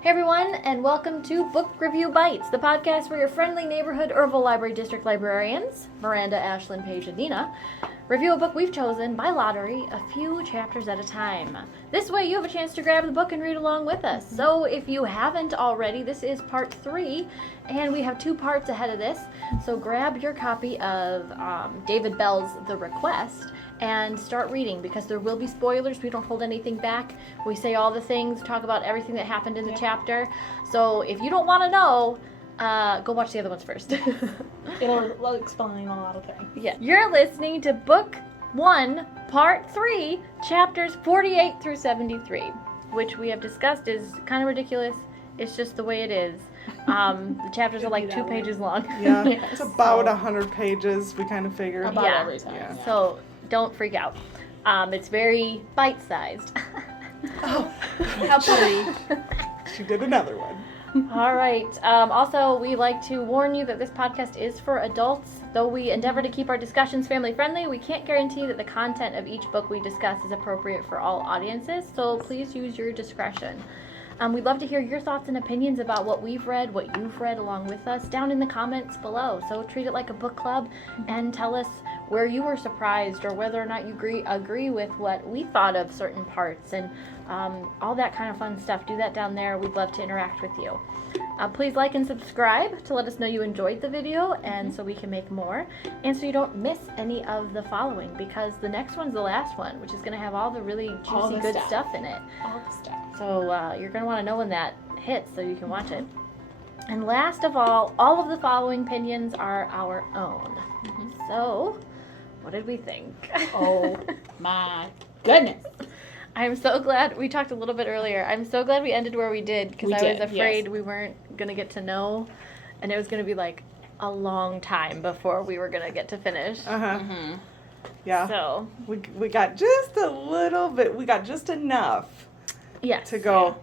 Hey everyone, and welcome to Book Review Bites, the podcast where your friendly neighborhood Irville Library District librarians, Miranda, Ashlyn, Paige, and Dina, review a book we've chosen by lottery a few chapters at a time. This way you have a chance to grab the book and read along with us. So if you haven't already, this is part 3, and we have 2 parts ahead of this. So grab your copy of David Bell's The Request and start reading, because there will be spoilers. We don't hold anything back. We say all the things, talk about everything that happened in the chapter. So if you don't want to know, go watch the other ones first. It'll explain a lot of things. Yeah. You're listening to Book 1, Part 3, Chapters 48 through 73, which we have discussed is kind of ridiculous. It's just the way it is. The chapters are like 2 pages long. Yeah, it's about 100 pages, we kind of figured. About Yeah. every time. Yeah. So don't freak out. It's very bite-sized. Oh, How pretty. she did another one. All right. Also, we like to warn you that this podcast is for adults. Though we endeavor to keep our discussions family-friendly, we can't guarantee that the content of each book we discuss is appropriate for all audiences, so please use your discretion. We'd love to hear your thoughts and opinions about what we've read, what you've read along with us, down in the comments below. So treat it like a book club and tell us where you were surprised or whether or not you agree with what we thought of certain parts and all that kind of fun stuff. Do that down there. We'd love to interact with you. Please like and subscribe to let us know you enjoyed the video and so we can make more. And so you don't miss any of the following, because the next one's the last one, which is going to have all the really All juicy the good stuff. stuff in it. All the stuff. So you're going to want to know when that hits so you can watch it. And last of all of the following opinions are our own. So, what did we think? Oh my goodness. I'm so glad, we talked a little bit earlier, I'm so glad we ended where we did, because We I was did, afraid yes. we weren't going to get to know, and it was going to be like a long time before we were going to get to finish. Uh-huh. Mm-hmm. Yeah. So, We got just a little bit, we got just enough yes. to go,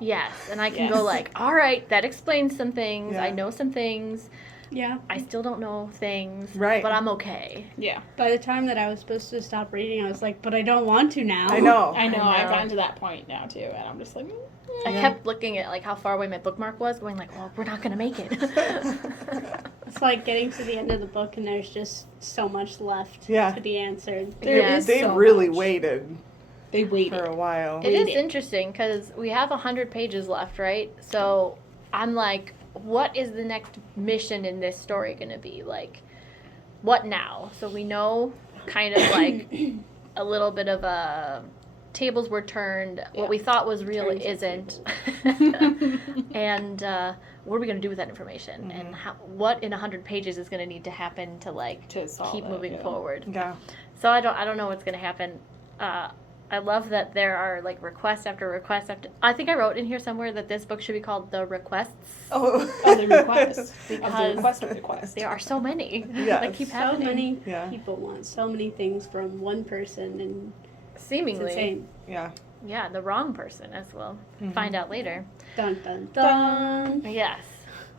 Yes, and I can Yes. go like, all right, that explains some things, Yeah. I know some things, Yeah. I still don't know things, Right. but I'm okay. Yeah. By the time that I was supposed to stop reading, I was like, but I don't want to now. I know. I know. I know. I've gotten to that point now too, and I'm just like, I Yeah. kept looking at like how far away my bookmark was, going like, well, we're not going to make it. It's like getting to the end of the book and there's just so much left Yeah. to be answered. There Yeah. is They so really much. waited They waited. for a while. It is Read it. interesting because we have 100 pages left, right? So I'm like, what is the next mission in this story going to be? Like, what now? So we know kind of like a little bit of a tables were turned. Yeah. What we thought was real Turns the isn't. And what are we going to do with that information? Mhm. And what in 100 pages is going to need to happen to like To solve keep it, moving yeah. forward? Yeah. So I don't know what's going to happen. I love that there are like request after request after. I think I wrote in here somewhere that this book should be called The Requests. Oh. Of the request. Of the Because request of request. There are so many Yes. that keep So happening. many Yeah. people want so many things from one person, and it's Seemingly, insane. Yeah. yeah, the wrong person, as we'll Mhm. find out later. Dun dun dun. Yes.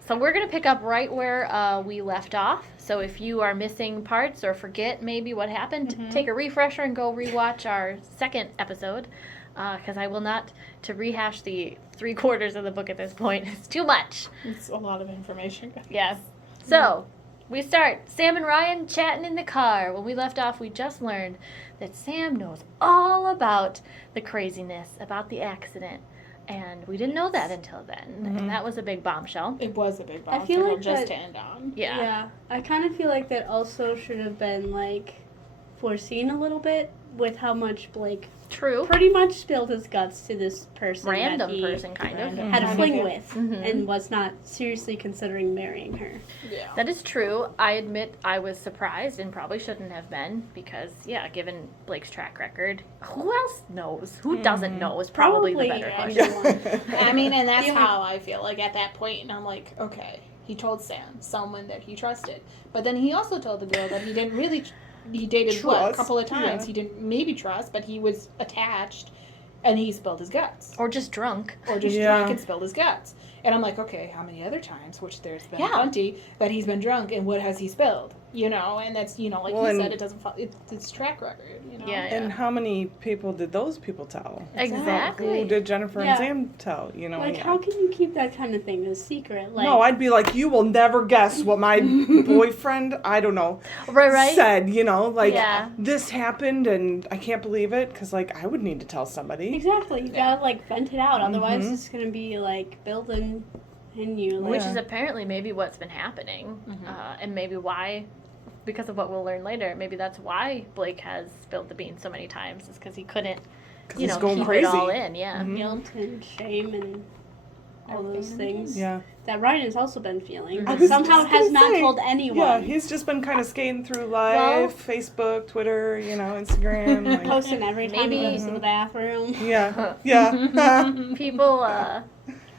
So we're going to pick up right where we left off. So if you are missing parts or forget maybe what happened, take a refresher and go rewatch our second episode. Because I will not to rehash the 3/4 of the book at this point. It's too much. It's a lot of information. Yes. So we start. Sam and Ryan chatting in the car. When we left off, we just learned that Sam knows all about the craziness, about the accident. And we didn't know that until then. Mhm. And that was a big bombshell. It was a big I bomb feel for like just that- to end on. Yeah. I kind of feel like that also should have been like foreseen a little bit with how much Blake True. pretty much spilled his guts to this person Random that he person, kind of. Random. had a Mhm. fling with Mhm. and was not seriously considering marrying her. Yeah. That is true. I admit I was surprised and probably shouldn't have been because, yeah, given Blake's track record, who else knows? Who doesn't know is probably the better Probably question. anyone. I mean, and that's The only- how I feel like at that point, and I'm like, okay, he told Sam, someone that he trusted, but then he also told the girl that he didn't really, he dated what, a Trust, couple of times, yeah. he didn't maybe trust, but he was attached, and he spilled his guts, Or just drunk. or just Yeah. drank and spilled his guts, and I'm like, okay, how many other times, which there's been Yeah. plenty, that he's been drunk, and what has he spilled? you know, and that's, you know, like Well, you and- said, it doesn't follow, it's track record, you know. Yeah. And how many people did those people tell? Exactly. Who did Jennifer Yeah. and Sam tell? You know, Like, yeah. how can you keep that kind of thing a secret? Like, No, I'd be like, you will never guess what my boyfriend, I don't know, Right. said, you know, like, Yeah. this happened and I can't believe it, because, like, I would need to tell somebody. exactly. You Yeah. gotta, like, vent it out. Otherwise, Mhm. it's gonna be, like, building in you. Like, Which Yeah. is apparently maybe what's been happening, Mhm. and maybe why, because of what we'll learn later, maybe that's why Blake has spilled the beans so many times, is because he couldn't, 'Cause you it's know, going keep crazy. it all in. Yeah. Mhm. guilt and shame and all those Everything things Yeah. that Ryan has also been feeling, I but was somehow just has gonna not say, told anyone. Yeah, he's just been kind of skating through life, Well- Facebook, Twitter, you know, Instagram. Like, Posting every time Maybe- he goes to the bathroom. yeah, yeah. People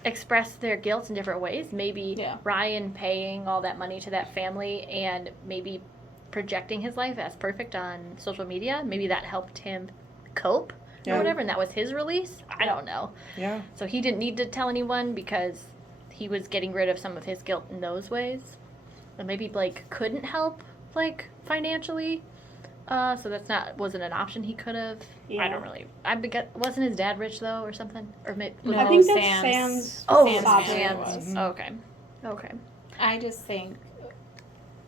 express their guilt in different ways. Maybe Yeah. Ryan paying all that money to that family and maybe projecting his life as perfect on social media. Maybe that helped him cope Yeah. or whatever, and that was his release. I don't know. Yeah. So he didn't need to tell anyone because he was getting rid of some of his guilt in those ways. And maybe Blake couldn't help, like, financially. So wasn't an option he could have. I Yeah. don't really. Wasn't his dad rich though, or something? Or maybe No, I think that's Sam's- Sam's. Oh, Sam's father. dad Sam's. was. Okay. Okay. I just think,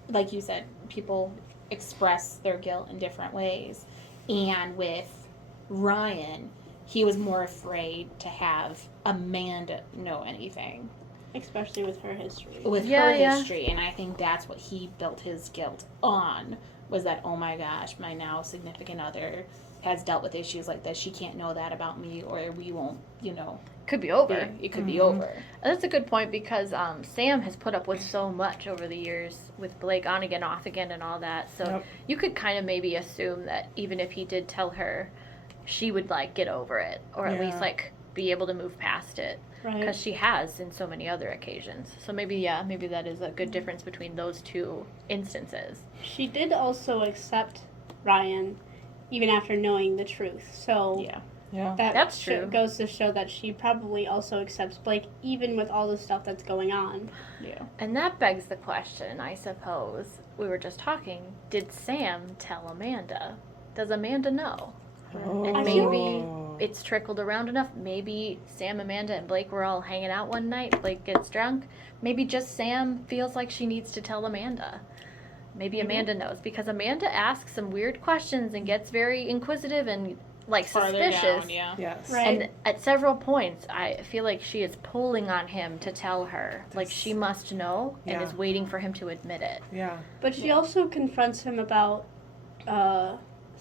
like you said, people express their guilt in different ways. And with Ryan, he was more afraid to have Amanda know anything Especially with her history. with Yeah, her yeah. history. And I think that's what he built his guilt on, was that, oh my gosh, my now significant other has dealt with issues like this. She can't know that about me, or we won't, you know, Could be over. it could be Mhm. over. That's a good point because Sam has put up with so much over the years with Blake on again, off again, and all that. So Yep. you could kind of maybe assume that even if he did tell her, she would like get over it, or at least Yeah. like be able to move past it, Right. because she has in so many other occasions. So maybe that is a good difference between those two instances. She did also accept Ryan even after knowing the truth. So Yeah. Yeah. That's true. goes to show that she probably also accepts Blake even with all the stuff that's going on. Yeah. And that begs the question, I suppose. We were just talking. Did Sam tell Amanda? Does Amanda know? And I feel- maybe it's trickled around enough. Maybe Sam, Amanda, and Blake were all hanging out one night. Blake gets drunk. Maybe just Sam feels like she needs to tell Amanda. Maybe Amanda knows, because Amanda asks some weird questions and gets very inquisitive and like Farther suspicious. down, yeah. Yes. Right. And at several points, I feel like she is pulling on him to tell her. Like That's- she must know and Yeah. is waiting for him to admit it. Yeah. But she also confronts him about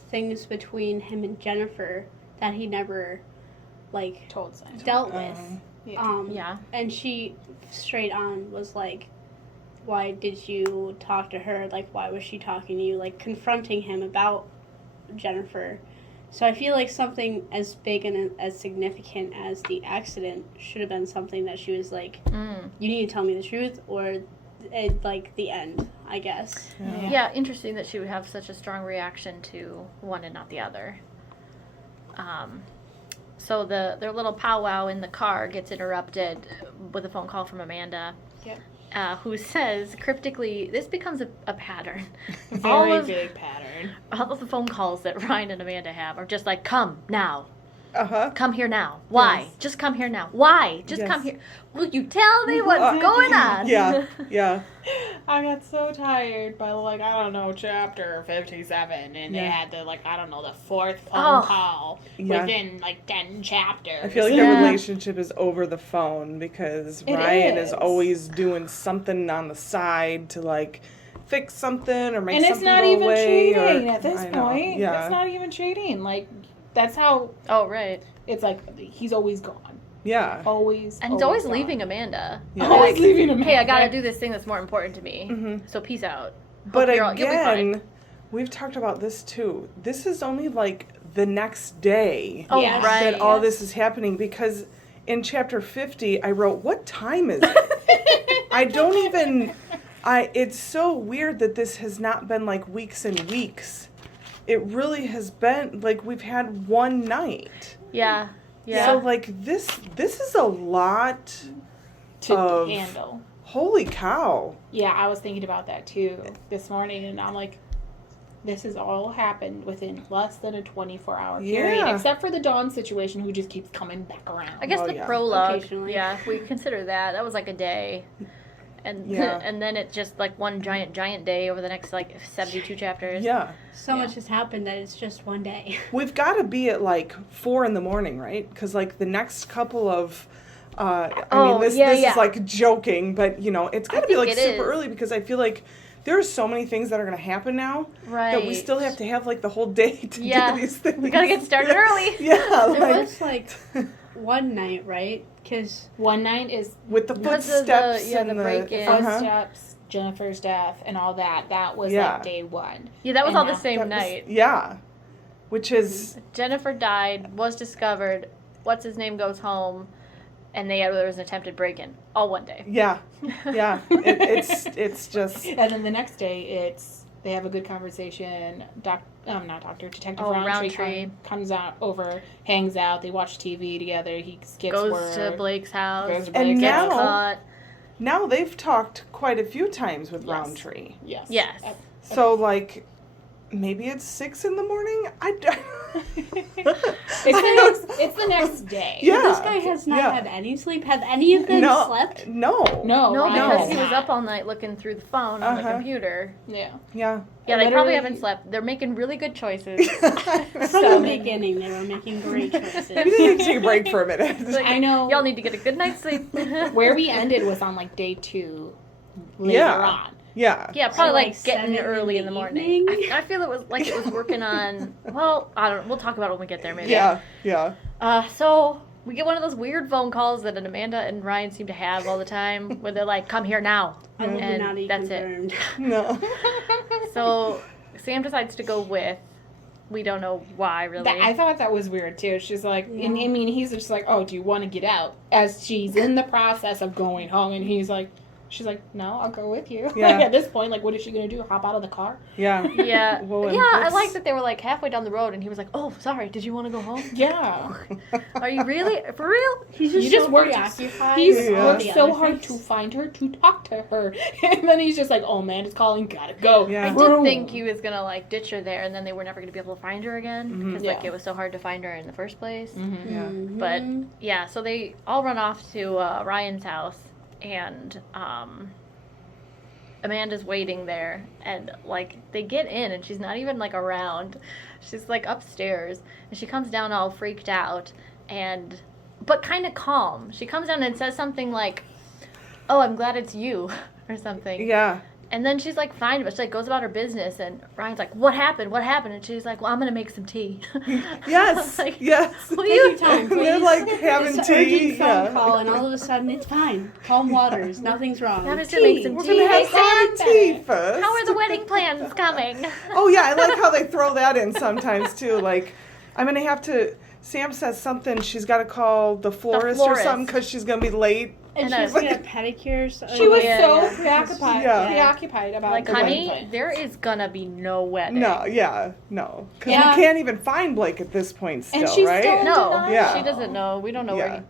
things between him and Jennifer that he never like Told Sam. dealt with. Yeah. Yeah. And she straight on was like, why did you talk to her? Like, why was she talking to you? Like, confronting him about Jennifer. So I feel like something as big and as significant as the accident should have been something that she was like, Mm. you need to tell me the truth, or like the end, I guess. Yeah. Yeah, interesting that she would have such a strong reaction to one and not the other. So their little powwow in the car gets interrupted with a phone call from Amanda. Yep. Who says cryptically, this becomes a pattern. all Very of big pattern. all of the phone calls that Ryan and Amanda have are just like, come now. Uh-huh. Come here now. Why? Yes. Just come here now. Why? Just Yes. come here. Will you tell me what's going on? Yeah. Yeah. I got so tired by, like, I don't know, chapter 57, and they Yeah. had the, like, I don't know, the fourth phone Oh. call Yeah. within, like, 10 chapters. I feel like Yeah. their relationship is over the phone because It Ryan is. is always doing something on the side to like fix something or make and it's something not go even away. cheating or, at this I know, point. Yeah. It's not even cheating. Like, that's how Oh, right. it's like, he's always gone. Yeah. Always. And he's always gone. leaving Amanda. Yeah. Always Like, leaving him. hey, I gotta do this thing that's more important to me. Mhm. So peace out. But you'll be fine. again, we've talked about this too. This is only like the next day Oh, Yeah. right. that all yes. this is happening because in chapter 50 I wrote, what time is it? I don't even it's so weird that this has not been like weeks and weeks. It really has been like we've had one night. Yeah. Yeah. So like this is a lot to of- handle. Holy cow. Yeah, I was thinking about that too this morning, and I'm like, this has all happened within less than a 24-hour period, Yeah. except for the Dawn situation, who just keeps coming back around. I guess Oh, the yeah. prologue, Occasionally. yeah, if we consider that was like a day. And Yeah. and then it's just like one giant day over the next like 72 chapters. Yeah. So Yeah. much has happened that it's just one day. We've got to be at like 4 a.m, right? Because like the next couple of, this yeah. is like joking, but you know, it's got to be think like it super is. early because I feel like there are so many things that are going to happen now Right. that we still have to have like the whole day to Yeah. do these things. We gotta get started early. Yeah, There like was like one night, right? Because One night is with the Because of the- footsteps yeah, and the break-in. footsteps, Jennifer's death, and all that. That was Yeah. like day one. Yeah, that was And all the now- same that was- night. yeah, which is Jennifer died, was discovered, what's his name goes home, and there was an attempted break-in. All one day. yeah. It's just And then the next day, they have a good conversation. Detective Roundtree. comes out over, hangs out. They watch TV together. He skips Goes work. to Blake's house. Goes to And Blake's now- Gets house. caught. now they've talked quite a few times with Yes. Roundtree. Yes. Yes. So like maybe it's 6 a.m. It's the next day. Yeah. this guy has not yeah. had any sleep. Have any of them no, slept? No. No, No, Ryan because has he was not. up all night looking through the phone on the Uh-huh. computer. Yeah. Yeah. Yeah, they probably Literally- haven't slept. They're making really good choices. From So- the beginning, they were making great choices. Maybe they need to take a break for a minute. Like, I know. Y'all need to get a good night's sleep. Where we ended was on like day 2 later Yeah. on. Yeah. Yeah, probably So, like like, getting 7 early in in the the morning. evening? I feel it was like it was working on. Well, I don't know. We'll talk about it when we get there, maybe. Yeah. Yeah. So we get one of those weird phone calls that Amanda and Ryan seem to have all the time, where they're like, "Come here now." And Illuminati that's it. confirmed. No. So Sam decides to go with. We don't know why, really. I thought that was weird too. She's like, Yeah. and I mean, he's just like, "Oh, do you want to get out?" As she's in the process of going home, and he's like, "She's like, no, I'll go with you." Yeah. Like at this point, like, what is she gonna do? Hop out of the car? Yeah. Yeah, Well, and yeah. I what's- like that they were like halfway down the road, and he was like, "Oh, sorry. Did you want to go home? Yeah. Are you really for real?" He's You just, just so worked- preoccupied. He's with all worked the so other hard things. to find her, to talk to her, and then he's just like, "Oh man, it's calling. Gotta go." Yeah. I did Boom. think he was gonna like ditch her there, and then they were never gonna be able to find her again Mhm. because like Yeah. it was so hard to find her in the first place. Mhm. Yeah. Mhm. But yeah, so they all run off to Ryan's house, and Amanda's waiting there, and like they get in, and she's not even like around. She's like upstairs, and she comes down all freaked out, and but kind of calm. She comes down and says something like, "Oh, I'm glad it's you," or something. Yeah. And then she's like fine, but she like goes about her business, and Ryan's like, "What happened? What happened?" And she's like, "Well, I'm gonna make some tea." Yes. Like, Yes. will Take you? your time, They're please. like having It's an urgent tea. phone Yeah. call, and all of a sudden, it's fine. Calm waters. Nothing's wrong. I'm just gonna make some We're tea. gonna have Hey, Sam, some tea first. how are the wedding plans coming? Oh yeah, I like how they throw that in sometimes too. Like, I'm gonna have to. Sam says something. She's got to call the florist or florist. something because she's gonna be late. And And she's I- gonna get pedicures. She was Yeah, so yeah. preoccupied, Yeah. preoccupied about Like, the wedding honey, plan. there is gonna be no wedding. No, yeah, no, because Yeah. we can't even find Blake at this point still, And she's right? still- No, Yeah. she doesn't know. We don't know Yeah. where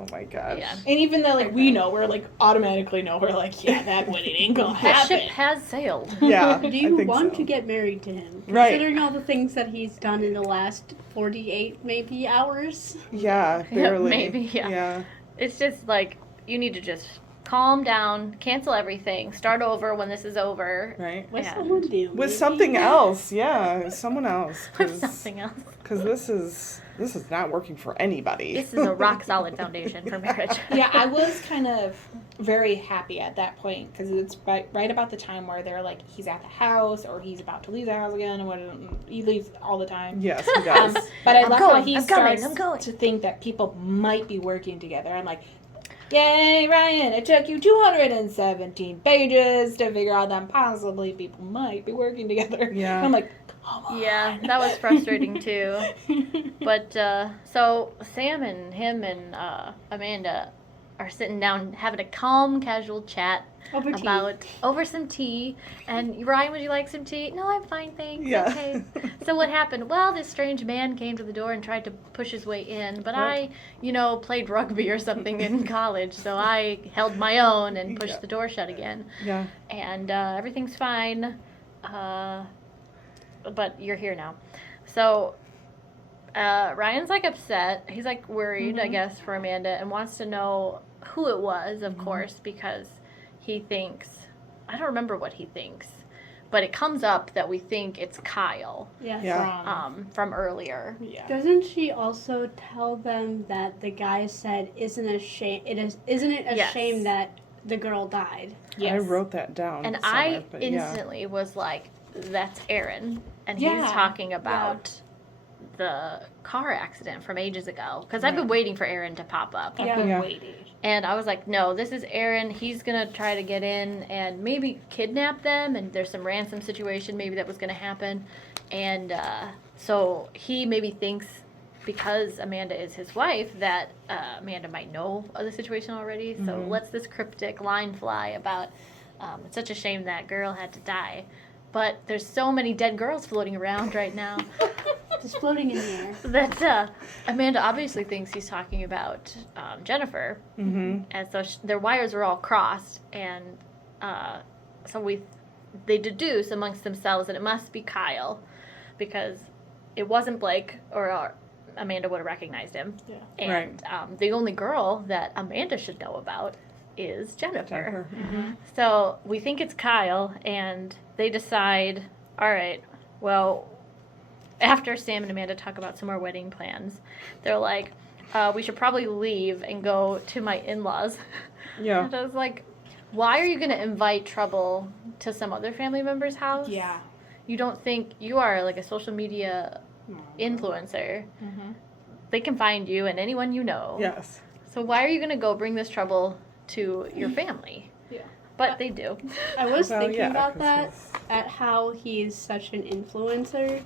Oh my he. gosh. Yeah. And even though like we know, we're like automatically know, we're like, yeah, that wedding ain't gonna That ship happen. has sailed. Yeah. Do I you think want so. to get married to him? Right. Considering all the things that he's done in the last 48 maybe hours. Yeah, barely. Maybe, yeah. Yeah. It's just like you need to just calm down, cancel everything, start over when this is over. Right. What's And- someone do? With Maybe? something else, yeah, someone else, With something else. because this is not working for anybody. This is a rock solid foundation for marriage. Yeah, I was kind of very happy at that point because it's right about the time where they're like, he's at the house or he's about to leave the house again, and what he leaves all the time. Yes, he does. But I I'm love how going, he I'm coming, starts I'm going. to think that people might be working together. I'm like, yay, Ryan! It took you 217 pages to figure out that possibly people might be working together. Yeah. I'm like, come on. Yeah, that was frustrating too. But so Sam and him and Amanda are sitting down having a calm, casual chat Over tea. about over some tea. And Ryan, would you like some tea? No, I'm fine, thanks. Yeah. Okay. So what happened? Well, this strange man came to the door and tried to push his way in, but Right. I, played rugby or something in college, so I held my own and pushed Yeah. the door shut again. Yeah. And everything's fine. But you're here now. So Ryan's like upset. He's like worried, I guess, for Amanda and wants to know who it was, of course, because he thinks, I don't remember what he thinks, but it comes up that we think it's Kyle Yes. Yeah. from earlier. Yeah. Doesn't she also tell them that the guy said, "Isn't it a shame? Isn't it a Yes. shame that the girl died?" Yes. I wrote that down. And somewhere, I but yeah. instantly was like, that's Aaron. And Yeah. he's talking about the car accident from ages ago. Because I've been Right. waiting for Aaron to pop up. I've been Yeah. waiting. And I was like, no, this is Aaron. He's going to try to get in and maybe kidnap them. And there's some ransom situation maybe that was going to happen. And so he maybe thinks because Amanda is his wife that Amanda might know of the situation already. So Mhm. lets this cryptic line fly about it's such a shame that girl had to die. But there's so many dead girls floating around right now Just floating in the air. that Amanda obviously thinks he's talking about Jennifer. Mm-hmm. And so their wires are all crossed, and so they deduce amongst themselves that it must be Kyle, because it wasn't Blake, or Amanda would have recognized him. Yeah. And the only girl that Amanda should know about is Jennifer. Jennifer. So we think it's Kyle, and they decide, all right, well, after Sam and Amanda talk about some more wedding plans, they're like, we should probably leave and go to my in-laws. Yeah. And I was like, why are you going to invite trouble to some other family member's house? Yeah. You don't think you are like a social media influencer. Mm-hmm. They can find you and anyone you know. Yes. So why are you going to go bring this trouble to your family? Yeah. But they do. I was Well, thinking yeah, about 'cause that, he's- at how he's such an influencer.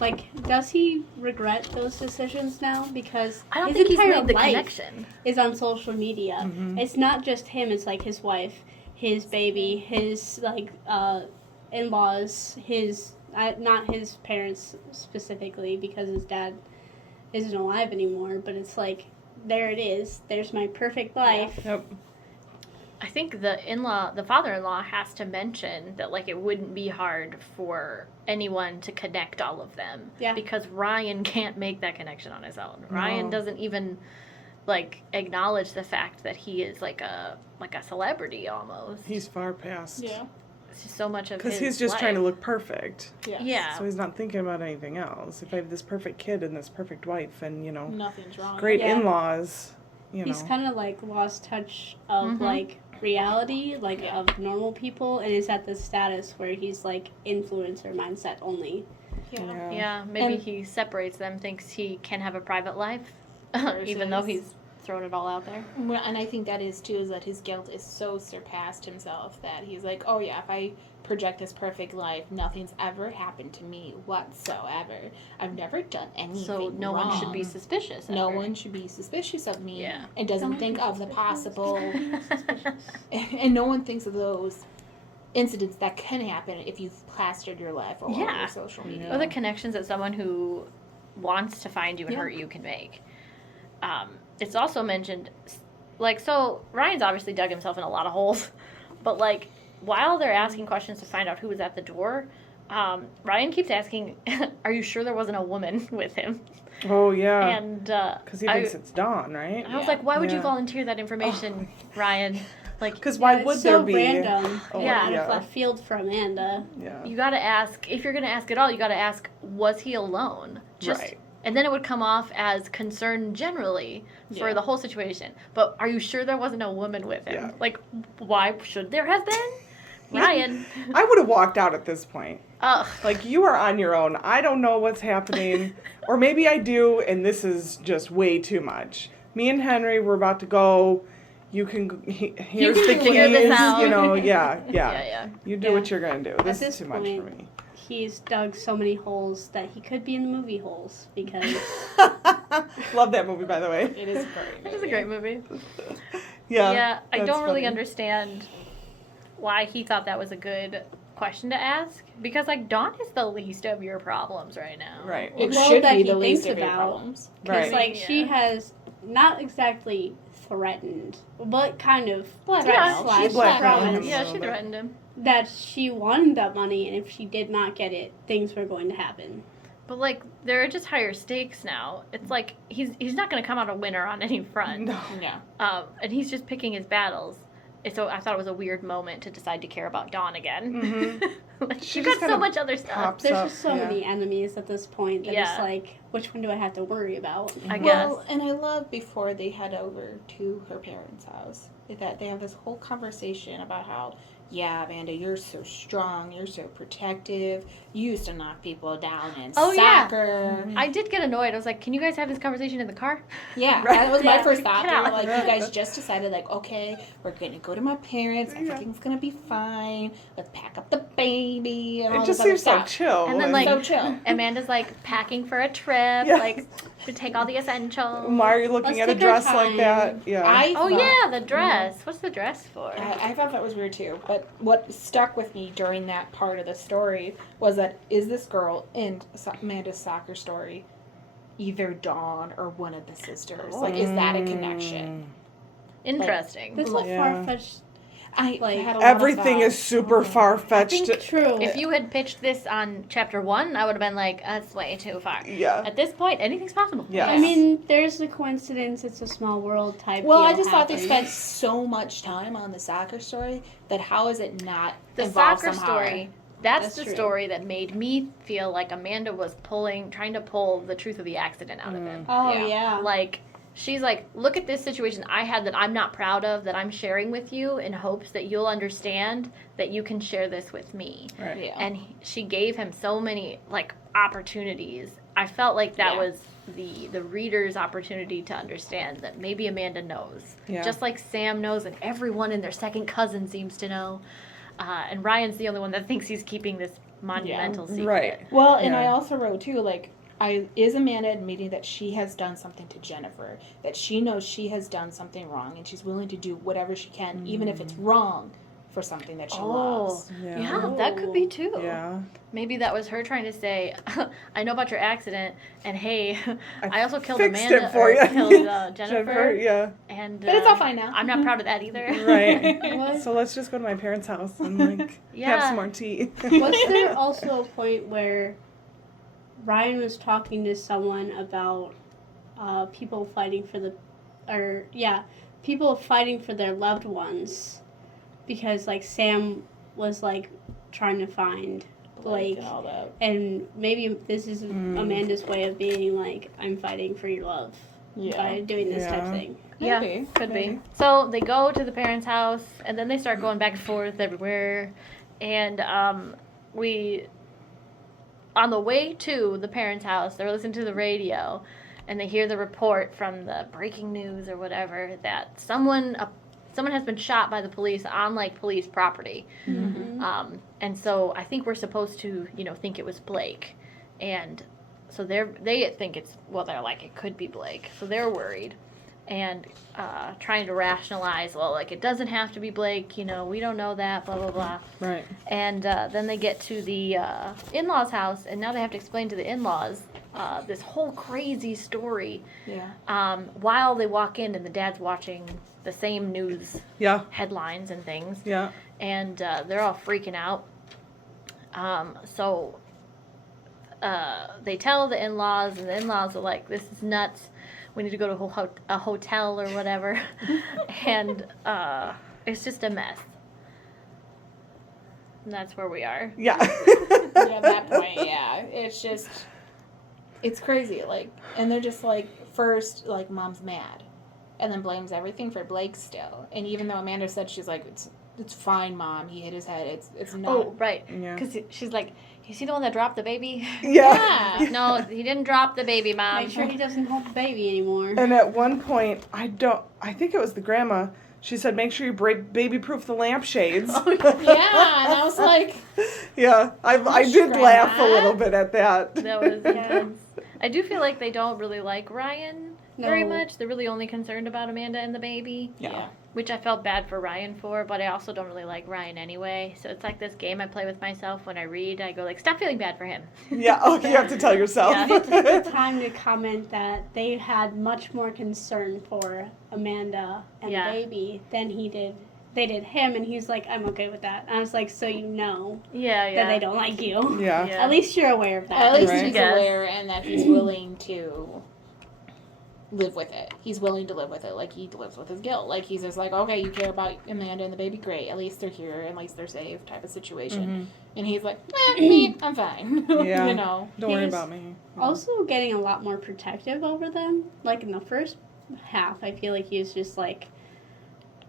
Like, does he regret those decisions now? Because I don't his think he's entire made the life connection. is on social media. Mhm. It's not just him. It's like his wife, his baby, his in-laws, his not his parents specifically because his dad isn't alive anymore. But it's like, there it is. There's my perfect life. Yep. I think the father-in-law has to mention that like it wouldn't be hard for anyone to connect all of them. Yeah. Because Ryan can't make that connection on his own. Ryan No. doesn't even like acknowledge the fact that he is like a celebrity almost. He's far past. Yeah. It's just so much of Because his he's just trying to life. look perfect. Yeah. Yeah. So he's not thinking about anything else. If I have this perfect kid and this perfect wife and, Nothing's wrong. great Yeah. in-laws, He's kind of like lost touch of Mhm. like reality, like Yeah. of normal people, and is at the status where he's like influencer mindset only. Yeah. Yeah, maybe And- he separates them, thinks he can have a private life, Versus- even though he's thrown it all out there. Well, and I think that is too, is that his guilt is so surpassed himself that he's like, oh yeah, if I project this perfect life, nothing's ever happened to me whatsoever. I've never done anything So no one should be wrong. suspicious. No ever. one should be suspicious of me. Yeah. And doesn't Don't think be of the suspicious. possible, and no one thinks of those incidents that can happen if you've plastered your life all Yeah. over social media. Or the connections that someone who wants to find you and Yeah. hurt you can make. It's also mentioned, like, so Ryan's obviously dug himself in a lot of holes, but like, while they're asking questions to find out who was at the door, Ryan keeps asking, "Are you sure there wasn't a woman with him?" Oh, yeah. And Because he thinks it's Dawn, right? I was Yeah. like, "Why would you Yeah. volunteer that information, Ryan? Like, Because why Yeah, would it's there so be? random? Oh, Yeah. Out of left field for Amanda. Yeah. you gotta ask, if you're gonna ask at all, you gotta ask, was he alone? Right. And then it would come off as concern generally for Yeah. the whole situation. But are you sure there wasn't a woman with him? Yeah. Like, why should there have been? Ryan. I would have walked out at this point. Ugh. Like, you are on your own. I don't know what's happening. Or maybe I do, and this is just way too much. Me and Henry, we're about to go. You can, here's can the figure this keys, out. yeah. Yeah. You do Yeah. what you're going to do. This this is too much for point- me. He's dug so many holes that he could be in the movie holes because Love that movie, by the way. It is a great It is a great movie. Yeah. I that's don't really funny. understand why he thought that was a good question to ask, because like Dawn is the least of your problems right now. Right. It Well, should that be he the least thinks of your about. problems. Because, Right. like, she Yeah. has not exactly threatened, but kind of Blackmailed. Yeah, slash she blackmailed promised him. Yeah, a she little bit. threatened him. that she wanted that money, and if she did not get it, things were going to happen. But like there are just higher stakes now. It's like he's not going to come out a winner on any front. No. Yeah. And he's just picking his battles. And so I thought it was a weird moment to decide to care about Dawn again. Mhm. Like, She she just got so kinda much other stuff. pops There's up, just so yeah. many enemies at this point that Yeah. it's like, which one do I have to worry about? I guess. Well, and I love before they head over to her parents' house that they have this whole conversation about how, yeah, Amanda, you're so strong, you're so protective. You used to knock people down in Oh, yeah. soccer. I did get annoyed. I was like, can you guys have this conversation in the car? Yeah, Right. that was my Yeah. first thought. Get They were out. like, you guys just decided, like, okay, we're gonna go to my parents. Yeah. Everything's gonna be fine. Let's pack up the baby and all It this just other seems so stuff. chill. And then, like, So chill. Amanda's like packing for a trip, Yeah. like to take all the essentials. why are you looking Let's at a take our dress like time. that? Yeah. I Oh thought- yeah, the dress. What's the dress for? I thought that was weird too. But what stuck with me during that part of the story was that is this girl in Amanda's soccer story either Dawn or one of the sisters? Like, is that a connection? Interesting. This whole Yeah. far-fetched, I Like, had a lot of Everything is thoughts. super far fetched. true. If you had pitched this on chapter 1, I would have been like, that's way too far. Yeah. At this point, anything's possible. Yeah. I mean, there's the coincidence, it's a small world type Well, deal I just thought they happening. spent so much time on the soccer story that how is it not The involved soccer somehow? story, that's That's the true. story that made me feel like Amanda was trying to pull the truth of the accident out of him. Oh, Yeah. yeah. Like, she's like, look at this situation I had that I'm not proud of, that I'm sharing with you in hopes that you'll understand that you can share this with me. Right. Yeah. And she gave him so many, like, opportunities. I felt like that Yeah. was the reader's opportunity to understand that maybe Amanda knows. Yeah. Just like Sam knows and everyone and their second cousin seems to know. And Ryan's the only one that thinks he's keeping this monumental secret. Right. Well, and Yeah. I also wrote too, like, is Amanda admitting that she has done something to Jennifer, that she knows she has done something wrong, and she's willing to do whatever she can, even if it's wrong, for something that she Oh, loves. yeah, that could be too. Yeah. Maybe that was her trying to say, I know about your accident, and hey, I also killed fixed Amanda, it for or you. killed Jennifer, yeah. and But it's all fine now. I'm not proud of that either. Right. What? So let's just go to my parents' house and like have Yeah. some more tea. Was there also a point where Ryan was talking to someone about people fighting for people fighting for their loved ones, because like Sam was like trying to find Blake, and all that. and maybe this is Amanda's way of being like, I'm fighting for your love by doing this type Yeah. thing. Yeah, Maybe. could be. Maybe. So they go to the parents' house, and then they start going back and forth everywhere. And we, on the way to the parents' house, they're listening to the radio, and they hear the report from the breaking news or whatever that someone has been shot by the police on like police property. And so I think we're supposed to, think it was Blake, and so they think they're like, it could be Blake, so they're worried. And trying to rationalize, well, like, it doesn't have to be Blake, we don't know that, blah, blah, blah. Right. And then they get to the in-laws' house, and now they have to explain to the in-laws this whole crazy story Yeah. while they walk in, and the dad's watching the same news Yeah. headlines and things, Yeah. and they're all freaking out. So they tell the in-laws, and the in-laws are like, this is nuts. We need to go to a hotel or whatever. And it's just a mess. And that's where we are. Yeah. Yeah, at that point, yeah. It's crazy. Like, and they're just like, first, like, mom's mad. And then blames everything for Blake still. And even though Amanda said, she's like, it's fine, Mom. He hit his head. It's not. Oh, right. Yeah. Because she's like, is he the one that dropped the baby? Yeah. Yeah. No, he didn't drop the baby, Mom. Make sure he doesn't hold the baby anymore. And at one point, I think it was the grandma, she said, make sure you baby-proof the lampshades. Yeah, and I was like, Yeah, I did Grandma. laugh a little bit at that. That was Yeah. intense. I do feel like they don't really like Ryan very No. much. They're really only concerned about Amanda and the baby, Yeah. which I felt bad for Ryan for, but I also don't really like Ryan anyway. So it's like this game I play with myself when I read. I go like, stop feeling bad for him. Yeah. Oh, you have to tell yourself. Yeah. They took the time to comment that they had much more concern for Amanda and Yeah. the baby than they did him, and he's like, I'm okay with that. And I was like, so you know Yeah, that they don't like you. Yeah. Yeah. At least you're aware of that. At least Right. he's Yes. aware and that he's willing to live with it. He's willing to live with it like he lives with his guilt. Like he's just like, okay, you care about Amanda and the baby, great. At least they're here, at least they're safe type of situation. And he's like, me, I'm fine. Yeah. You know. Don't worry He's about me. Also getting a lot more protective over them. Like in the first half, I feel like he was just like,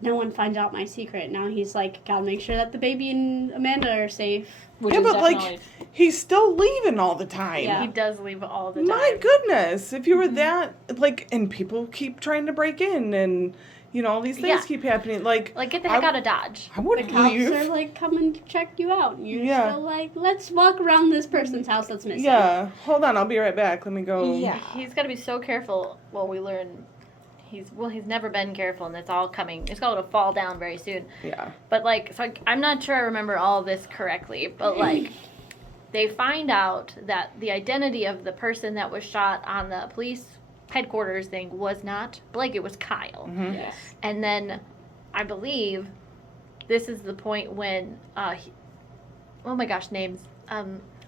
no one finds out my secret. Now he's like, gotta make sure that the baby and Amanda are safe. Which Yeah, is but, like, definitely He's still leaving all the time. Yeah. He does leave all the time. My goodness, if you were that, like, and people keep trying to break in and, you know, all these things Yeah. keep happening. Like, Like, get the heck I- out of Dodge. I The wouldn't cops leave. are like coming to check you out. And you're Yeah. still like, let's walk around this person's house that's missing. Yeah, hold on, I'll be right back. Let me go. Yeah. He's got to be so careful. Well, we learn he's never been careful, and it's all coming. It's going to fall down very soon. Yeah. But like, so I'm not sure I remember all of this correctly, but like, they find out that the identity of the person that was shot on the police headquarters thing was not Blake. It was Kyle. Mhm. Yes. And then, I believe, this is the point when, oh my gosh, names.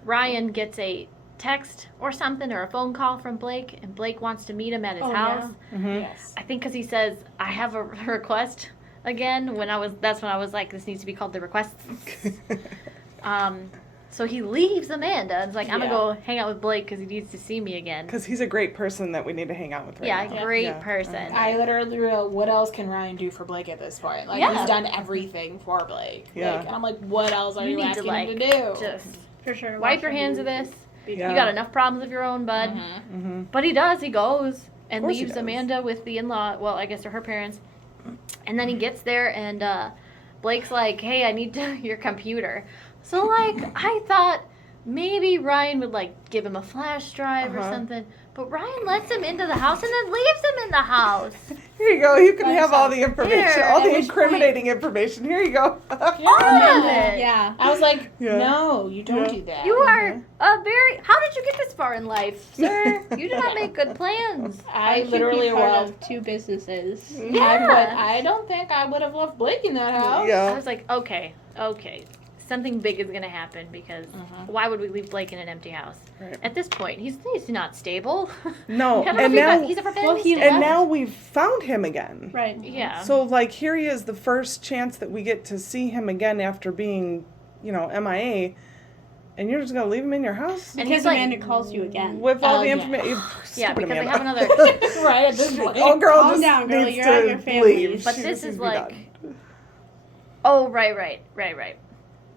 Ryan gets a text or something or a phone call from Blake, and Blake wants to meet him at his Oh, house. Mhm. Yes. I think because he says, I have a request again. That's when I was like, this needs to be called the request. So he leaves Amanda and is like, I'm Yeah. going to go hang out with Blake because he needs to see me again. Because he's a great person that we need to hang out with right Yeah, now. great Yeah. person. I literally wrote, what else can Ryan do for Blake at this point? Like, Yeah. he's done everything for Blake. Yeah. Like, and I'm like, what else are You you, need to, asking like, him to do? Just For sure. wipe watch your him hands of and this. be Yeah. You got enough problems of your own, bud. Mhm. Mm-hmm. But he does. He goes and course he leaves does. Amanda with the in-law. Well, I guess they're her parents. And then he gets there, and Blake's like, "Hey, I need your computer." So like, I thought maybe Ryan would like give him a flash drive or Uh-huh. something. But Ryan lets him into the house and then leaves him in the house. Here you go. You can By have all himself. the information, Here, all the at which incriminating information. Here you go. All of Yeah. it. Yeah. I was like, Yeah. no, you don't Yeah. do that. You are a very. How did you get this far in life, sir? You did not make good plans. I should literally be part wrote, of two businesses. Yeah. I don't think I would have left Blake in that house. I Yeah. was like, okay, something big is gonna happen because why would we leave Blake in an empty house? Right. At this point, he's not stable. No, I don't know and if now he's ever been. Well, he stable. and now we've found him again. Right. Yeah. So like here he is, the first chance that we get to see him again after being, you know, MIA, and you're just gonna leave him in your house And Because he's like, Amanda calls you again. with all Oh, the yeah. information. yeah, because they have another. Right at this point. Oh, girl, Calm just down, girl, needs you're to on your family. leave. But She this just needs is to be like- done. Oh, right.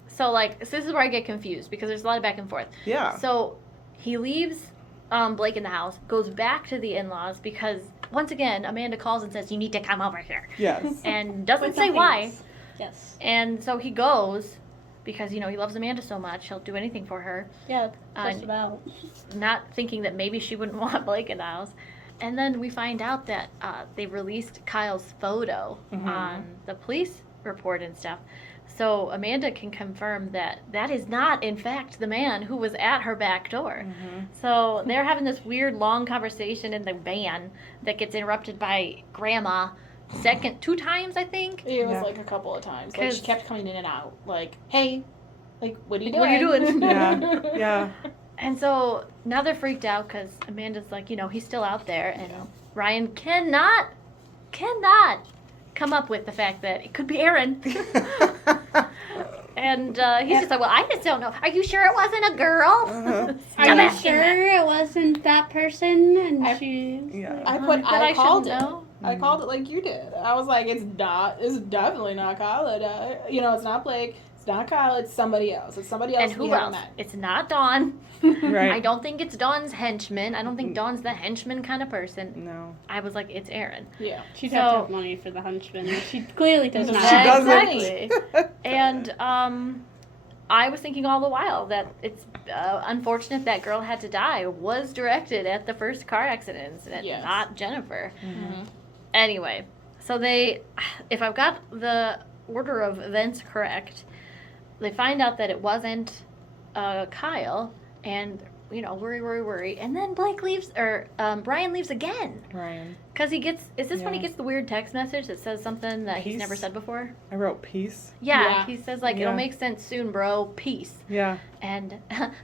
So like, this is where I get confused because there's a lot of back and forth. Yeah. So he leaves Blake in the house, goes back to the in-laws because once again Amanda calls and says you need to come over here, Yes. and doesn't With say nothing why. else. Yes. And so he goes because he loves Amanda so much, he'll do anything for her. Yeah, Uh, just about. Not thinking that maybe she wouldn't want Blake in the house. And then we find out that they released Kyle's photo on the police report and stuff. So Amanda can confirm that that is not, in fact, the man who was at her back door. So they're having this weird long conversation in the van that gets interrupted by Grandma two times, I think. It was Yeah. like a couple of times. Like 'Cause- she kept coming in and out. Like, hey, like what are you doing? What are you doing? Yeah. Yeah. And so now they're freaked out because Amanda's like, he's still out there, and Yeah. Ryan cannot come up with the fact that it could be Aaron. And he's just like, well, I just don't know. Are you sure it wasn't a girl? Uh-huh. Stop Are you asking that. sure it wasn't that person? And I- she's Yeah. like, I put That I I called it. shouldn't know? I called it like you did. I was like, it's definitely not Kyle. It's not Blake. It's not Kyle. It's somebody else. It's somebody else. And who we haven't else? met. It's not Dawn. Right. I don't think it's Dawn's henchman. I don't think Dawn's the henchman kind of person. No. I was like, it's Aaron. Yeah. she'd So- have to have money for the hunchman. She clearly does not. She doesn't. Exactly. And I was thinking all the while that it's unfortunate that girl had to die was directed at the first car accident incident, Yes. not Jennifer. Mm-hmm. Anyway, so if I've got the order of events correct, they find out that it wasn't Kyle, and worry, and then Blake leaves, or Brian leaves again, Ryan. because he gets. Is this when he Yeah. gets the weird text message that says something that he's Peace. never said before? I wrote peace. Yeah, he says like Yeah. it'll make sense soon, bro. Peace. Yeah. And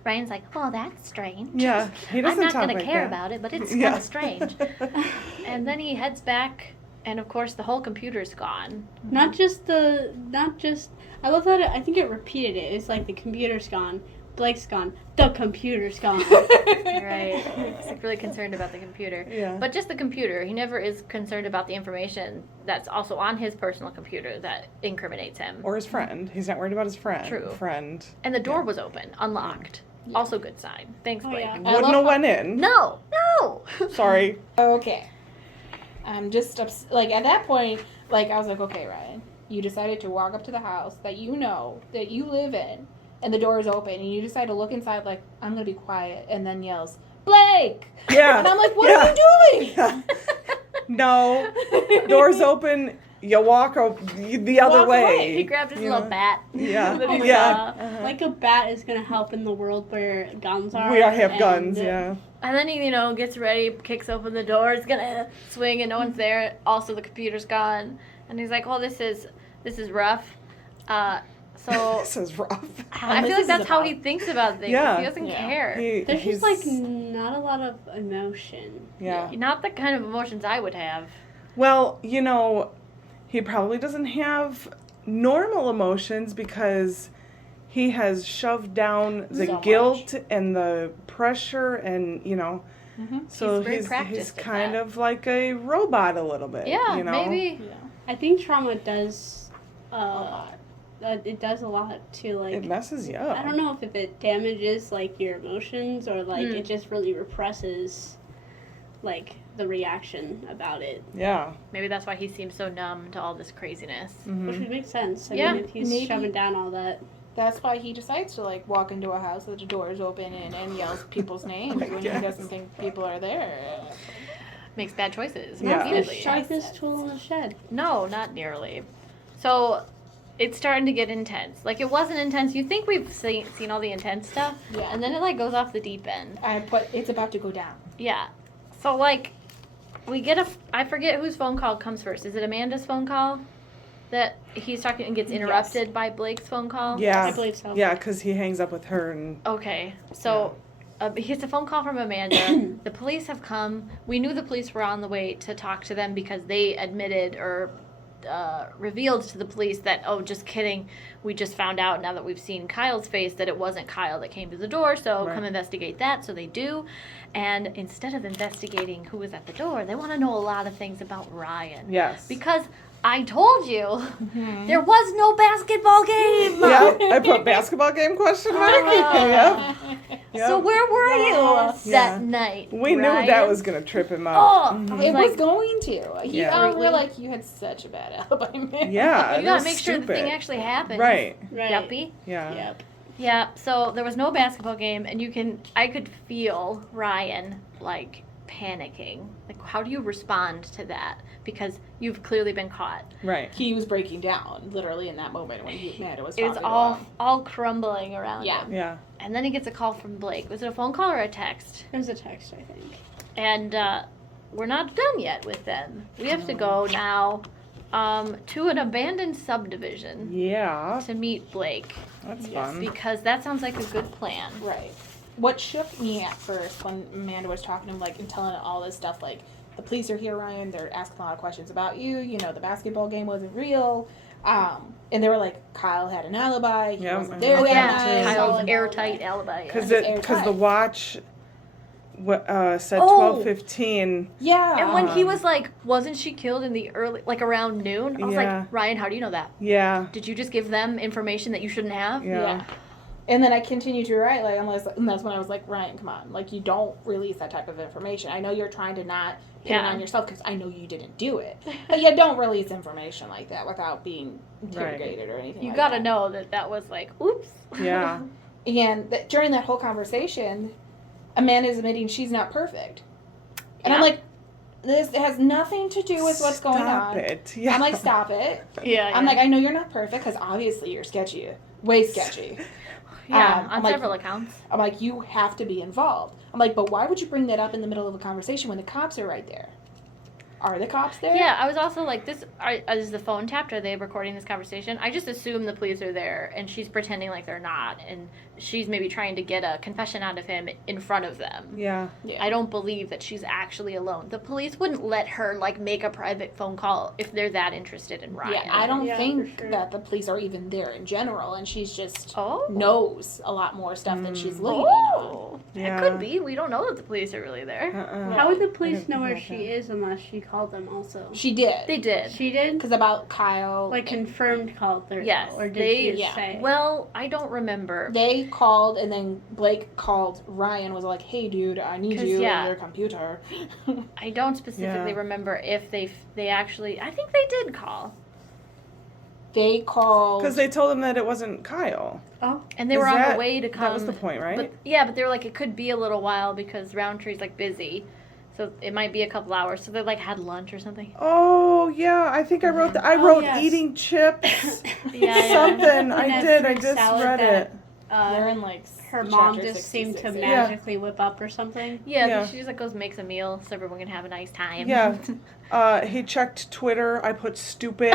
Ryan's like, oh, that's strange. Yeah. He I'm doesn't not talk gonna like care that. about it, but it's Yeah. kind of strange. And then he heads back, and of course the whole computer's gone. Not just. I love that. I think it repeated it. It's like the computer's gone, Blake's gone, the computer's gone. Right. He's like really concerned about the computer. Yeah. But just the computer. He never is concerned about the information that's also on his personal computer that incriminates him. Or his friend. He's not worried about his friend. True. Friend. And the door was open, unlocked. Also good sign. Thanks, Oh, Blake. yeah. I Wouldn't love have went in. No. Sorry. Okay. I'm just like at that point, like I was like, okay, Ryan, you decided to walk up to the house that you know that you live in, and the door is open, and you decide to look inside, like I'm gonna be quiet, and then yells, Blake. Yeah. And I'm like, what Yeah. are you doing? Yeah. No. Doors open. You walk the other Walk way. away. He grabbed his Yeah. little bat. Yeah. that he Yeah. saw. Uh-huh. Like a bat is gonna help in the world where guns are. We all have and, guns, yeah. And then he, gets ready, kicks open the door, is gonna swing, and no one's there. Also, the computer's gone, and he's like, "Well, this is rough." So This is rough. I feel like that's how he thinks about things. Yeah. He doesn't Yeah. care. There's He's- just like not a lot of emotion. Yeah. Not the kind of emotions I would have. Well, he probably doesn't have normal emotions because he has shoved down the So guilt and the pressure and, so He's very he's practiced at kind that. of like a robot a little bit. Yeah, maybe. Yeah. I think trauma does. A lot. It does a lot to like. It messes you up. I don't know if it damages like your emotions or like Hmm. it just really represses like the reaction about it, Yeah. Maybe that's why he seems so numb to all this craziness. which Mhm. would make sense. I Yeah, mean, if he's maybe- shoving down all that. That's why he decides to like walk into a house that the door is open and yells people's names when he Yes. doesn't think people are there. Makes bad choices. Yeah. The Repeatedly. sharpest tool in the shed. No, not nearly. So it's starting to get intense. Like it wasn't intense. You think we've seen all the intense stuff, Yeah. and then it like goes off the deep end. I put it's about to go down. Yeah. So like we get I forget whose phone call comes first. Is it Amanda's phone call that he's talking and gets interrupted by Blake's phone call? Yeah. I believe so. Yeah, because he hangs up with her and Okay. So he gets a phone call from Amanda. The police have come. We knew the police were on the way to talk to them because they admitted or revealed to the police that, oh, just kidding. We just found out now that we've seen Kyle's face that it wasn't Kyle that came to the door, so Right. come investigate that. So they do. And instead of investigating who was at the door, they want to know a lot of things about Ryan. yes. Because I told you there was no basketball game. Yeah, I put basketball game question mark. Yep. Yep. So where were you Yeah. that night? We knew Ryan? that was gonna trip him up. Oh, Mhm. I was It like, was going to. Yeah. We're like, you had such a bad alibi, man. Yeah, you that gotta was make sure the stupid. thing actually happened. Right. Right. Yuppie. Yeah. Yep. Yeah. So there was no basketball game, and I could feel Ryan like panicking. Like, how do you respond to that? Because you've clearly been caught. Right. He was breaking down, literally in that moment when Amanda was It was talking to all him. all crumbling around Yeah. him. Yeah. And then he gets a call from Blake. Was it a phone call or a text? It was a text, I think. And we're not done yet with them. We have to go now to an abandoned subdivision Yeah. to meet Blake That's Yes, fun. because that sounds like a good plan. Right. What shook me at first when Amanda was talking to him, like, and telling all this stuff, like, the police are here, Ryan, they're asking a lot of questions about you, the basketball game wasn't real. And they were like, Kyle had an alibi, he Yeah, wasn't I there know that that night. too. Kyle's Solid airtight alibi. alibi. Because it's the airtight. watch said Oh. 12:15. Yeah. And when he was like, wasn't she killed in the early, like around noon? I was Yeah. like, Ryan, how do you know that? Yeah. Did you just give them information that you shouldn't have? Yeah. And then I continued to write, like, and that's when I was like, Ryan, come on, like, you don't release that type of information. I know you're trying to not pin it on yourself because I know you didn't do it, but you don't release information like that without being interrogated or anything. You like gotta that. know that was like, oops. Yeah. And during that whole conversation, Amanda's admitting she's not perfect, and I'm Yeah. like, this has nothing to do with what's going on. Stop it. Yeah. I'm like, stop it. Yeah. I'm like, I know you're not perfect because obviously you're sketchy, way sketchy. yeah, I'm on like- several accounts. I'm like, you have to be involved. I'm like, but why would you bring that up in the middle of a conversation when the cops are right there? Are the cops there? Yeah, I was also like, is the phone tapped? Are they recording this conversation? I just assume the police are there, and she's pretending like they're not, and she's maybe trying to get a confession out of him in front of them. Yeah. Yeah. I don't believe that she's actually alone. The police wouldn't let her like make a private phone call if they're that interested in Ryan. Yeah, I don't Yeah, think for sure. that the police are even there in general, and she's just Oh. knows a lot more stuff than she's leading on. Oh, Yeah. it could be. We don't know that the police are really there. Uh-uh. How would the I police didn't know think where about she that. is unless she called them also? She did. They did. She did? Because about Kyle, Like confirmed called her? Yes, Or did they- she just yeah. say? Well, I don't remember. they called, and then Blake called Ryan, was like, hey, dude, I need 'Cause, you yeah. in your computer. I don't specifically Yeah. remember if they actually. I think they did call, They called. Because they told him that it wasn't Kyle. Oh, and they Is were on that- the way to come. That was the point, right? But yeah, but they were like, it could be a little while because Roundtree's like busy, so it might be a couple hours. So they like had lunch or something. Oh yeah, I think I wrote that. I Oh, wrote yes. eating chips. Yeah, Something. And I that did. I fruit just salad read that, it. They're uh, in like her mom chapter just seemed to 66. magically whip up or something. Yeah, Yeah. she just like goes makes a meal so everyone can have a nice time. Yeah. He checked Twitter. I put stupid.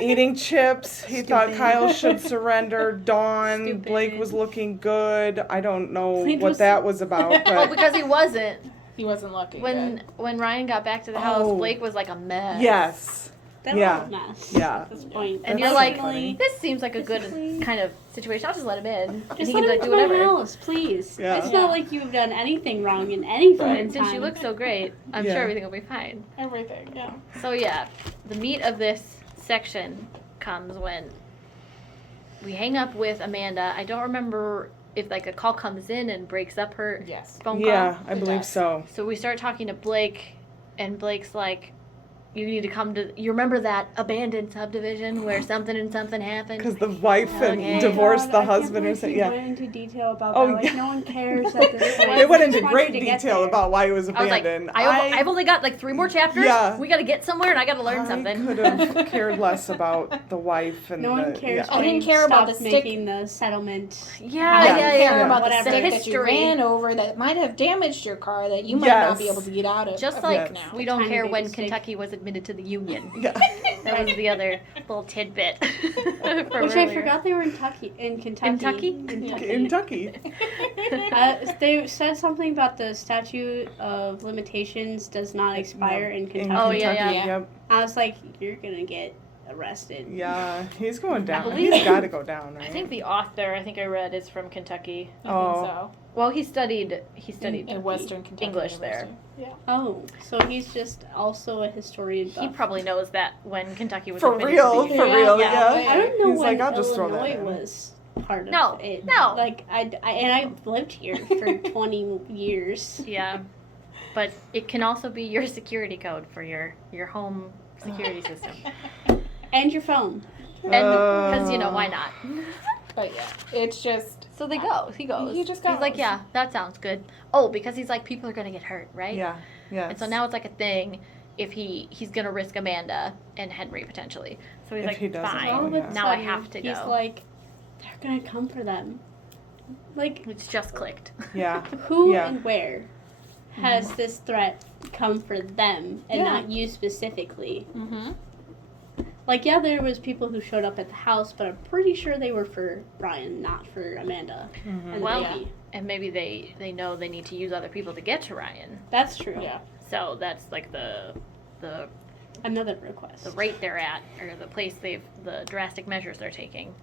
Eating chips. He thought Stupid. Kyle should surrender. Dawn. Stupid. Blake was looking good. I don't know Blake what was- that was about, Oh, but because he wasn't. He wasn't looking When good. when Ryan got back to the house, Oh. Blake was like a mess. yes. That Yeah. was a mess Yeah. at this point. And That's you're so like, funny. this seems like a good Basically- kind of situation. I'll just let him in. And Just he let can him like, to do my whatever. house, please. Yeah. It's Yeah. not like you've done anything wrong in any point in And since time. you look so great, I'm Yeah. sure everything will be fine. Everything, yeah. So yeah, the meat of this section comes when we hang up with Amanda. I don't remember if like a call comes in and breaks up her Yes. phone call. Yeah, I It believe does. so. So we start talking to Blake, and Blake's like, you need to come to, you remember that abandoned subdivision where something and something happened? Because the wife Okay. and divorced God, the I can't husband or believe something. you Yeah. went into detail about Oh, that. Like, yeah. no one cares at this point. It went I into just want great you to get detail there. about why it was I was like, abandoned. I've only got like 3 more chapters. Yeah. We got to get somewhere, and I got to learn something. I could have cared less about the wife and No one the, cares. yeah. I didn't when care about stopped the stick- making the settlement. Yeah, I Yeah. didn't care Yeah. about Whatever. the stick that you History. ran over that might have damaged your car that you might not be Yes. able to get out of. Just of like now. we don't Tiny care baby when steak. Kentucky was admitted to the Union. Yeah. That was the other little tidbit. from Which I earlier. forgot they were in Kentucky. Kentucky. They said something about the statute of limitations does not expire in In Kentucky. Oh, yeah, Kentucky, yeah. Yep. I was like, you're gonna get arrested. Yeah, he's going down. believe- He's got to go down, right? I think the author I think I read is from Kentucky. I Oh. think so. Well, he studied In Western Kentucky. English there. University. Oh, so he's just also a historian. He buff. probably knows that when Kentucky was For admitted real, to the for Union. real, Yeah. yeah. I don't know He's when like, I'll just throw that Illinois in. was part of No, it. no. Like and I've lived here for 20 years. Yeah, but it can also be your security code for your home security system, And your phone. and because why not? But yeah, it's just So they go. He goes. He just He's like, goes. yeah, that sounds good. Oh, because he's like, people are gonna get hurt, right? Yeah, yeah. And so now it's like a thing. If he's gonna risk Amanda and Henry potentially. So he's If like, he doesn't, fine. All of yeah. a Now I sudden, have to He's go. like, they're gonna come for them. Like, It's just clicked. Yeah. who Yeah. and where has this threat come for them and Yeah. not you specifically? Mm-hmm. Like, yeah, there was people who showed up at the house, but I'm pretty sure they were for Brian, not for Amanda Mhm. and Well, the baby. And maybe they know they need to use other people to get to Ryan. That's true. yeah. So that's like the Another request. the rate they're at, or the place the drastic measures they're taking.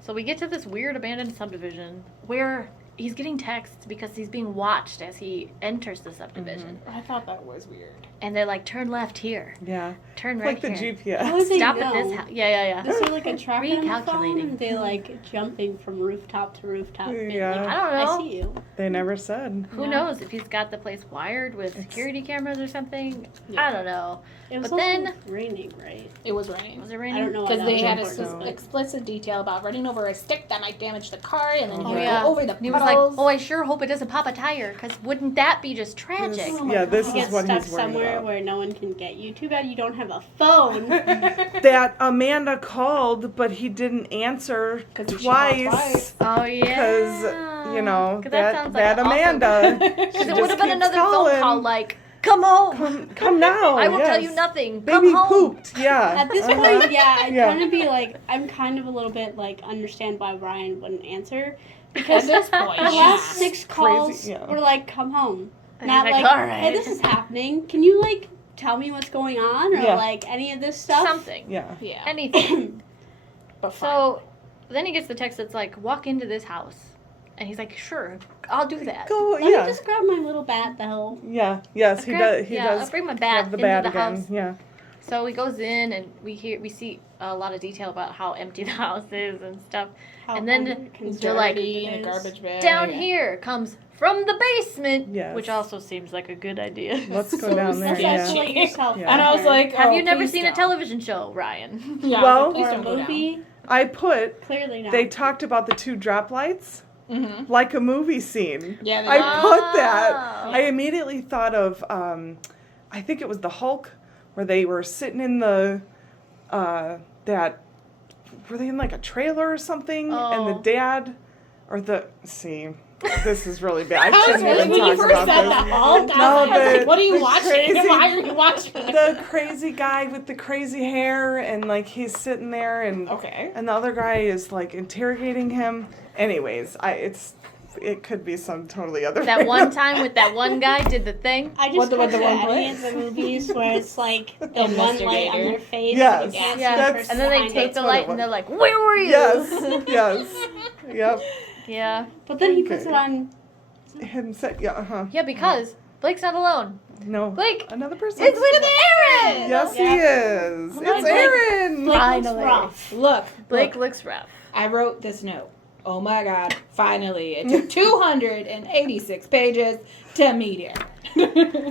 So we get to this weird abandoned subdivision where he's getting texts because he's being watched as he enters the subdivision. I thought that was weird. And they're like, turn left here. Yeah. Turn right Like the here. GPS. How would they Stop know? at this house. Yeah. Is there like a tracker on the phone? Recalculating. Are they like jumping from rooftop to rooftop? being Yeah. like, I don't know. I see you. They never said. Who No. knows if he's got the place wired with security cameras or something? Yeah. I don't know. It was But also then- raining, right? It was raining. Was it I raining? don't know why Because that they was had important, a but- explicit detail about running over a stick that might damage the car, and then Oh, he would yeah. go over the And he was like, puddles. oh, I sure hope it doesn't pop a tire, because wouldn't that be just tragic? This- Oh my yeah, God. this You is get what stuck he's worried somewhere about. where no one can get you. Too bad you don't have a phone. That Amanda called, but he didn't answer 'Cause she called twice. Oh, yeah. Because, you know, 'Cause that, sounds that like an awesome- Amanda. Because she it just would have been keeps another calling. phone call like, come home. Come now. I will tell yes. you nothing. Baby Come home. pooped. Yeah. At this Uh-huh. point, yeah, I'd Yeah. kind of be like, I'm kind of a little bit like, understand why Ryan wouldn't answer. At Because this point, the yeah. last 6 calls Crazy, yeah. were like, come home. And Not he's like, "All hey, right." this is happening. Can you, like, tell me what's going on? Or, Yeah. like, any of this stuff? Something. Yeah. Yeah. Anything. But fine. So then he gets the text that's like, walk into this house. And he's like, sure, I'll do that. Go. Let me Yeah. just grab my little bat, though. Yeah. Yes, he does. He yeah, I'll does bring my bat have the into bat the again. house. Yeah. So he goes in and we see a lot of detail about how empty the house is and stuff. How And then unconservative they're like, Dirty in it a is. garbage bag. Down here comes from the basement, Yes. which also seems like a good idea. Let's go So down there. Let's sketchy. Yeah. isolate yourself. Yeah. And I was from her. like, Have oh, you never please seen don't. a television show, Ryan? Yeah, Well- please Or a don't go down. movie? I put. Clearly not. They talked about the 2 drop lights Mm-hmm. like a movie scene. Yeah, they I did. put that. Oh. I immediately thought of, I think it was the Hulk, where they were sitting in the, that, were they in like a trailer or something? And the Oh. dad, or the, see, this is really bad. I I was shouldn't really, even when you talk first about said this. that, Hulk, No, I was the- like, what are you the watching? crazy- Why are you watching it? The crazy guy with the crazy hair, and like he's sitting there, and Okay. and the other guy is like interrogating him. Anyways, it could be some totally other. That one time with that one guy did the thing. I just What the- go what the to one any of place? the movies where it's like the one light on Investigator. their face. Yes. And you can't Yeah. see the That's- person And then they behind take it. the what it light and was. they're like, where were you? Yes, yes, yep. Yeah. But then he puts Okay. it on. Him said, yeah, Yeah, because Blake's not alone. No, Blake, another person. it's with Aaron! Yes, he is. Oh my It's God. Aaron. Blake looks Finally. rough. Look, Blake look, looks rough. I wrote this note. Oh my God! Finally, it took 286 pages to meet him.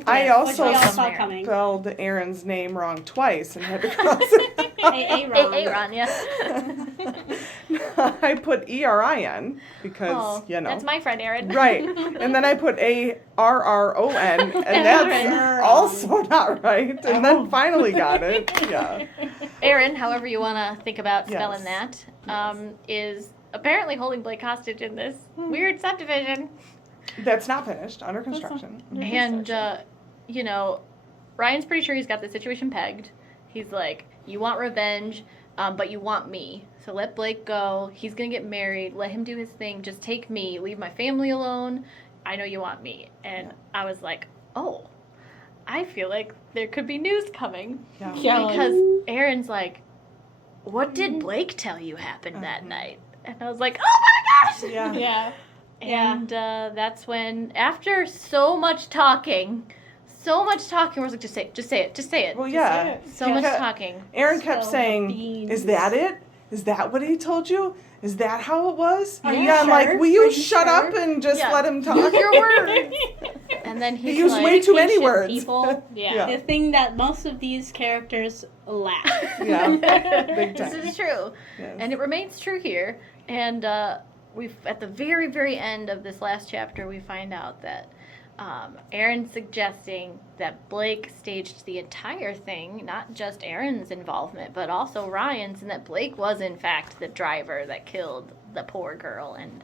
I Which also we all saw somewhere. coming. spelled Aaron's name wrong twice and had to cross it. Aaron. Aaron, yeah. I put ERIN because you know. That's my friend Aaron. Right. And then I put ARRON, and that's Aaron. also not right. And Oh. then finally got it. Yeah. Aaron, however you want to think about Yes. spelling that, is apparently holding Blake hostage in this weird subdivision. That's not finished, under construction. And, you know, Ryan's pretty sure he's got the situation pegged. He's like, you want revenge, but you want me. So let Blake go. He's going to get married. Let him do his thing. Just take me. Leave my family alone. I know you want me. And I was like, oh, I feel like there could be news coming. Yeah. Yeah, like- Because Aaron's like, what did Blake tell you happened that night? And I was like, oh my gosh! Yeah. Yeah. And that's when, after so much talking, I was like, just say it, just say it, just say it. Well, yeah. So much Yeah. talking. Aaron kept So saying, beans. "Is that it? Is that what he told you? Is that how it was?" Are you yeah, I'm like, sure? "Will Are you you shut sure?" up and just Yeah. let him talk?" Use your words. And then He he's used like, way too many Patient words. People, Yeah. the thing that most of these characters lack. Yeah, big This time. is true. Yes. And it remains true here. And we've at the very, very end of this last chapter, we find out that Aaron's suggesting that Blake staged the entire thing, not just Aaron's involvement, but also Ryan's, and that Blake was, in fact, the driver that killed the poor girl and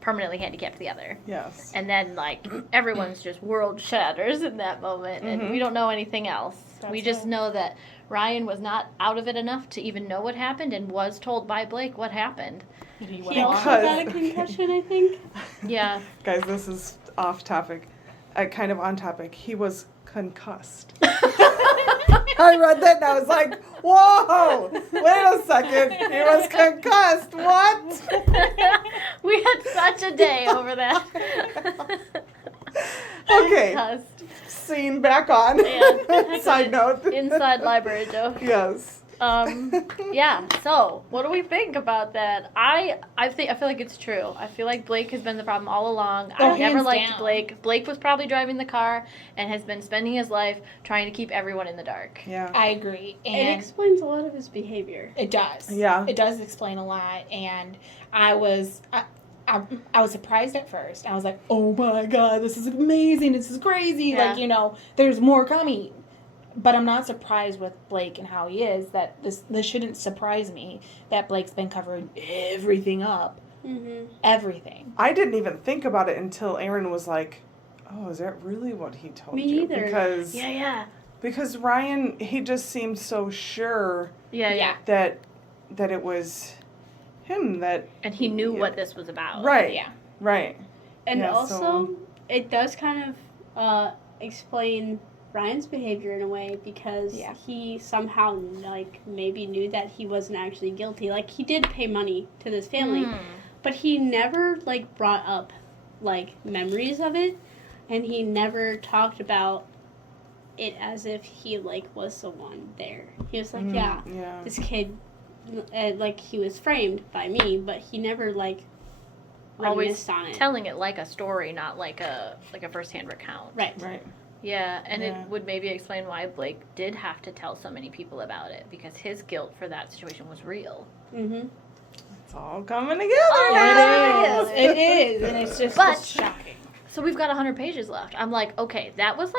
permanently handicapped the other. Yes. And then, like, everyone's just world shatters in that moment, and we don't know anything else. We That's just it. know that Ryan was not out of it enough to even know what happened and was told by Blake what happened. He He went also off. Because- got a concussion, I think. Yeah. Guys, this is off topic. Kind of on topic. He was concussed. I read that and I was like, whoa, wait a second. He was concussed. What? We had such a day over that. Okay. Concussed. Scene back on. Yeah. Side note. Inside library joke. Yes. Yeah. So, what do we think about that? I feel like it's true. I feel like Blake has been the problem all along. Oh, I never hands liked down. Blake. Blake was probably driving the car and has been spending his life trying to keep everyone in the dark. Yeah. I agree. It And explains a lot of his behavior. it does. Yeah. It does explain a lot. And I was surprised at first. I was like, oh my God, this is amazing. This is crazy. Yeah. Like, there's more coming. But I'm not surprised with Blake and how he is. That this shouldn't surprise me that Blake's been covering everything up. Mm-hmm. Everything. I didn't even think about it until Aaron was like, oh, is that really what he told Me you? either. Because Ryan, he just seemed so sure Yeah. that it was him that, And he knew Yeah. what this was about. right, Yeah. right. And Yeah, also, so- it does kind of explain Ryan's behavior in a way because Yeah. he somehow maybe knew that he wasn't actually guilty. Like he did pay money to this family, but he never brought up memories of it, and he never talked about it as if he was the one there. He was like, yeah, Yeah. this kid, he was framed by me, but he never Always reminisced on it. telling it like a story, not like a first-hand recount. Right. Right. Yeah, and Yeah. it would maybe explain why Blake did have to tell so many people about it, because his guilt for that situation was real. Mm-hmm. It's all coming together Oh, now. it It is. And it's just But- it's shocking. So we've got 100 pages left. I'm like, okay, that was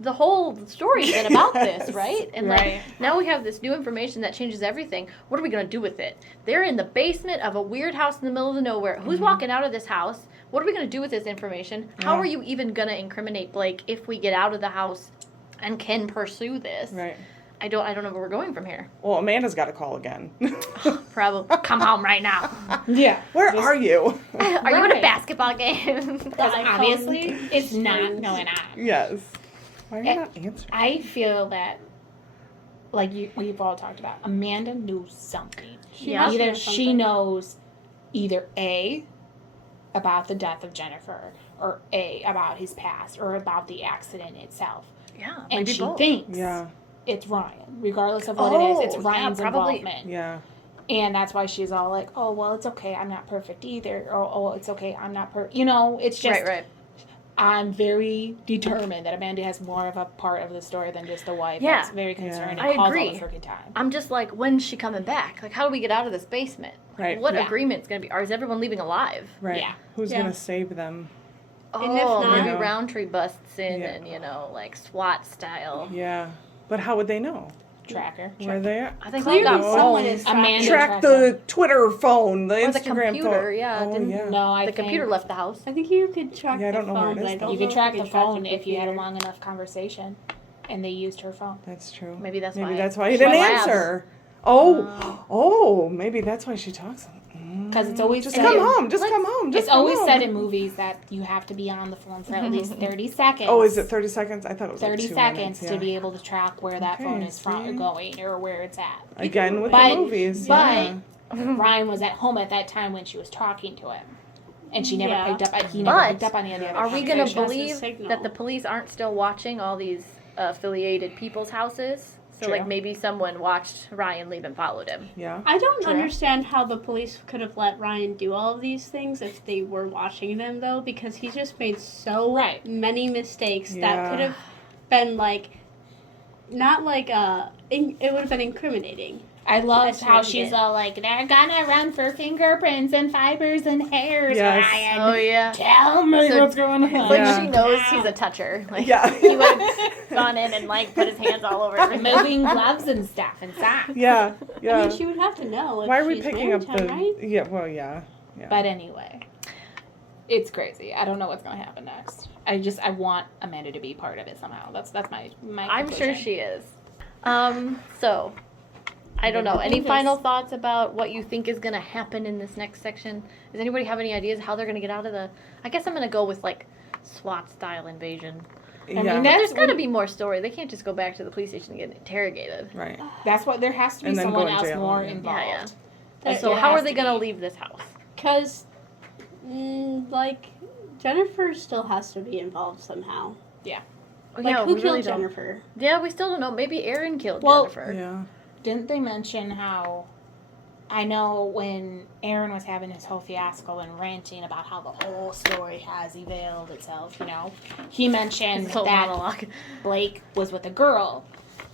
the whole story's been about this, Yes. right? And Right. now we have this new information that changes everything. What are we going to do with it? They're in the basement of a weird house in the middle of nowhere. Who's walking out of this house? What are we going to do with this information? How Yeah. are you even going to incriminate Blake if we get out of the house and can pursue this? Right. I don't know where we're going from here. Well, Amanda's got to call again. Probably come home right now. Yeah. Where are you? Are you at a Right. basketball game? Because iPhone obviously it's screens. not going on. Yes. Why are you Eh, not answering? I feel that, we've all talked about, Amanda knew something. Yeah. must Either know she something. knows either A, about the death of Jennifer, or A, about his past, or about the accident itself. Yeah, And maybe she both. thinks Yeah. it's Ryan. Regardless of what it is, it's Oh, yeah, Ryan's probably. involvement. Yeah. And that's why she's all like, oh, well, it's okay, I'm not perfect either. Or, oh, it's okay, I'm not perfect. It's just, Right. I'm very determined that Amanda has more of a part of the story than just the wife. Yeah. That's very concerned I and calls agree. all the freaking time. I'm just like, when's she coming back? Like, how do we get out of this basement? Right. What Yeah. agreement's going to be? Or is everyone leaving alive? Right. Yeah. Who's Yeah. going to save them? And if Oh, not- maybe Yeah. Roundtree busts in Yeah. and, like SWAT style. Yeah. But how would they know? Tracker. Where they are? I think Clearly we got someone phones. is Amanda Track tracked the Twitter phone, the Or the Instagram computer, phone. yeah, Oh, didn't- yeah. No, I The think computer left the house. I think you could track Yeah, I the don't know where phone, it but is, I though. don't you know could track if the you track phone if you had a computer. long enough conversation and they used her phone. That's true. Maybe that's Maybe why. that's why he didn't Labs. answer. Oh, maybe that's why she talks. Because it's always Just said, come home. Just let's- come home. Just It's come always home. said in movies that you have to be on the phone for at least 30 seconds. Oh, is it 30 seconds? I thought it was 30 like 2 seconds minutes, to yeah. be able to track where that Okay, phone is from see? or going or where it's at. Again with But- the movies. but- yeah. Ryan was at home at that time when she was talking to him. And she never Yeah. picked up. He never But picked up on any of the other Are we going to conversations. That's a believe signal. that the police aren't still watching all these affiliated people's houses? So, True. like, maybe someone watched Ryan leave and followed him. Yeah. I don't True. understand how the police could have let Ryan do all of these things if they were watching them, though, because he's just made so Right. many mistakes Yeah. that could have been not it would have been incriminating. I love That's how what he she's did. all like, they're gonna run for fingerprints and fibers and hairs, Yes. Ryan. Oh, yeah. Tell me So- what's going on. Like, Yeah. she knows he's a toucher. Like, Yeah. he would have gone in and, like, put his hands all over everything. Moving gloves and stuff and socks. Yeah. I Yeah. mean, she would have to know. If Why are we she's picking up married to the? him, right? Yeah. Well, yeah. Yeah. But anyway, it's crazy. I don't know what's gonna happen next. I want Amanda to be part of it somehow. That's my I'm sure conclusion. she is. So, I don't know. I Any think final it's- thoughts about what you think is going to happen in this next section? Does anybody have any ideas how they're going to get out of the... I guess I'm going to go with, like, SWAT-style invasion. Yeah. mean, There's that's got to be more story. They can't just go back to the police station and get interrogated. right. That's what there has to be And then someone go in else jail, more yeah. involved. Yeah, There- So It how has are they to going to be. leave this house? Because, like, Jennifer still has to be involved somehow. Oh, Like, yeah, who we killed really don't. Jennifer? Yeah, we still don't know. Maybe Aaron killed Well, Jennifer. Yeah. Didn't they mention how? I know when Aaron was having his whole fiasco and ranting about how the whole story has evolved itself, he mentioned His whole that monologue. Blake was with a girl.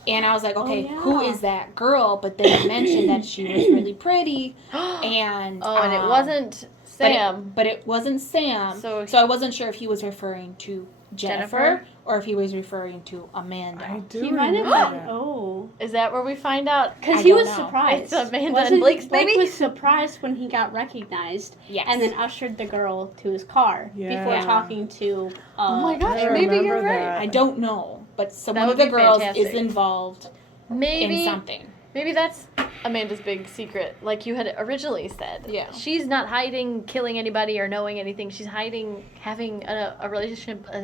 And I was like, okay, yeah. who is that girl? But then it mentioned that she was really pretty, and and it um, wasn't Sam. but it wasn't Sam. So- So I wasn't sure if he was referring to Jennifer, Jennifer? or if he was referring to Amanda. I do He might have remember been. that. Oh. Is that where we find out? Because I he don't was know. surprised. It's Amanda and Wasn't- Blake's Blake baby? was surprised when he got recognized Yes. and then ushered the girl to his car Yeah. before talking to. Oh my gosh, I maybe you're remember right. that. I don't know, but someone would of the be girls fantastic. is involved Maybe in something. Maybe that's Amanda's big secret, like you had originally said. Yeah. She's not hiding killing anybody or knowing anything. She's hiding having a relationship a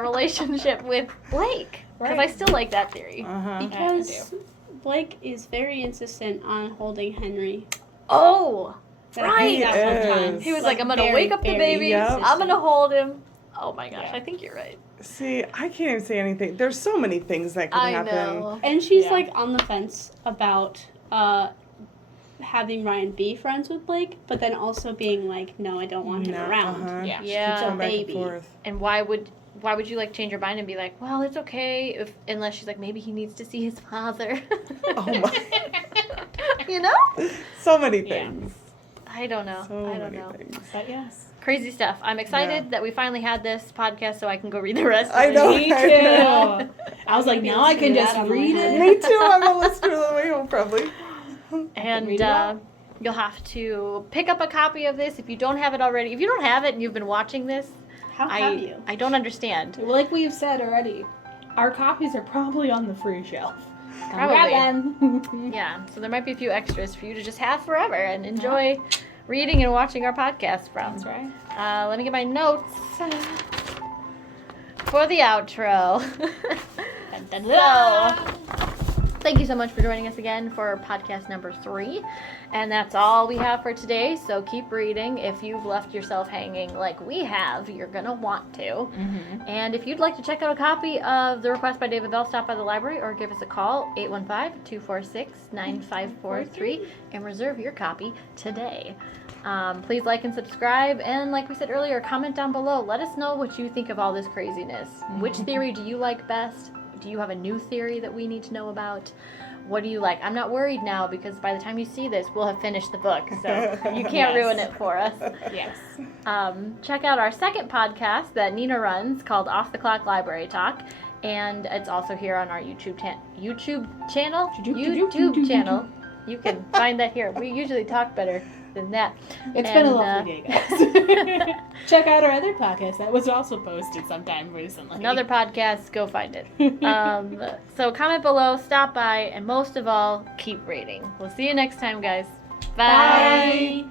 relationship with Blake. Because I Right. still like that theory. Uh-huh. Because Blake is very insistent on holding Henry. Oh, That Right. he got He sometimes. is. he was like, I'm gonna very, wake up the very baby. Yep. I'm gonna hold him. Oh my gosh, Yeah. I think you're right. See, I can't even say anything. There's so many things that could I happen. know. And she's Yeah. like on the fence about having Ryan be friends with Blake, but then also being like, no, I don't want him No, around. uh-huh. Yeah. Yeah. Going back and baby. forth. And why would you like change your mind and be like, well, it's okay if unless she's like maybe he needs to see his father. Oh my. You know? So many Yeah. things. I don't know. So I don't many know. things. But yes. Crazy stuff. I'm excited Yeah. that we finally had this podcast so I can go read the rest of I it. know. Me I know. too. I was like, now I can just read it. Me too. I'm gonna listen to it on the way home probably. And read it all. you'll have to pick up a copy of this if you don't have it already. If you don't have it and you've been watching this, How have you? I don't understand. Like we've said already, our copies are probably on the free shelf. Come Probably. grab them. Yeah, so there might be a few extras for you to just have forever and enjoy reading and watching our podcast from. That's right. Let me get my notes for the outro. Dun, dun, dun. Thank you so much for joining us again for podcast number 3. And that's all we have for today. So keep reading. If you've left yourself hanging like we have, you're going to want to. Mm-hmm. And if you'd like to check out a copy of The Request by David Bell, stop by the library or give us a call, 815-246-9543, and reserve your copy today. Please like and subscribe. And like we said earlier, comment down below. Let us know what you think of all this craziness. Which theory do you like best? Do you have a new theory that we need to know about? What do you like? I'm not worried now because by the time you see this, we'll have finished the book. So you can't Yes. ruin it for us. Yes. Check out our second podcast that Nina runs called Off the Clock Library Talk. And it's also here on our YouTube channel. YouTube channel. You can find that here. We usually talk better than that. It's been a And, lovely day, guys. Check out our other podcast that was also posted sometime recently. Another podcast, go find it. So comment below, stop by, and most of all, keep reading. We'll see you next time, guys. Bye.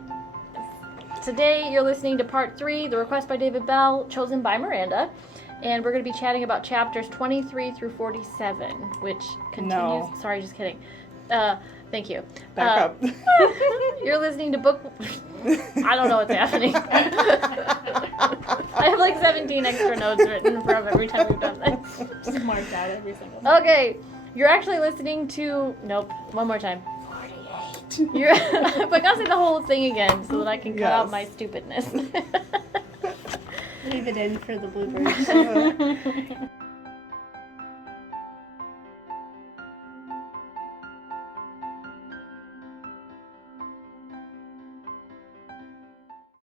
Today you're listening to part 3, The Request by David Bell, chosen by Miranda. And we're going to be chatting about chapters 23 through 47, which continues. No. Sorry, just kidding. Thank you. Back up. You're listening to book. I don't know what's happening. I have like 17 extra notes written from every time we've done this. Just marked out every single one. Okay, you're actually listening to. Nope, one more time. 48. You're. But I'll say the whole thing again so that I can cut out Yes. my stupidness. Leave it in for the bloopers.